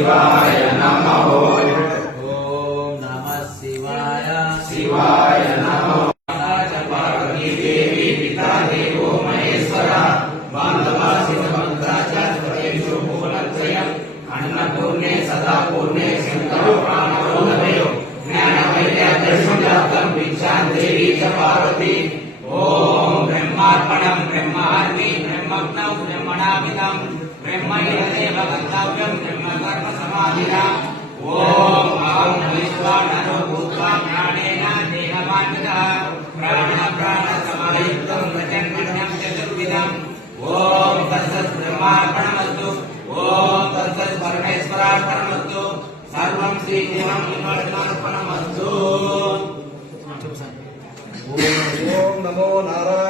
शिवाय नमः। ओम नमः शिवाय शिवाय नमः। पार्वती देवी पिता देवो महेश्वरः बान्धवा शिवभक्ताचार्येषु भुवनत्रयम् अन्नपूर्णे सदा पूर्णे शङ्करो प्राणवल्लभयो ज्ञानवैराग्यसुजातं भिक्षां देवी च पार्वती। ओम ब्रह्मार्पणं ब्रह्मार्पि ब्रह्मज्ञौ ब्रह्मणापितं ब्रह्मैरदेव गन्तव्यं ब्रह्मकर्म समाधिना। ओम अहं वैश्वानरो भूत्वा प्राणेन देहमान्वितः प्राणसमायुक्तं प्रचण्डं चतुर्विधम्। ओम तत्सत् ब्रह्मार्पणमस्तु। ओम तत्सत् परमेश्वरार्पणमस्तु। सर्वं श्रीदेवं अर्पणमस्तु। ओम नमो नारायण।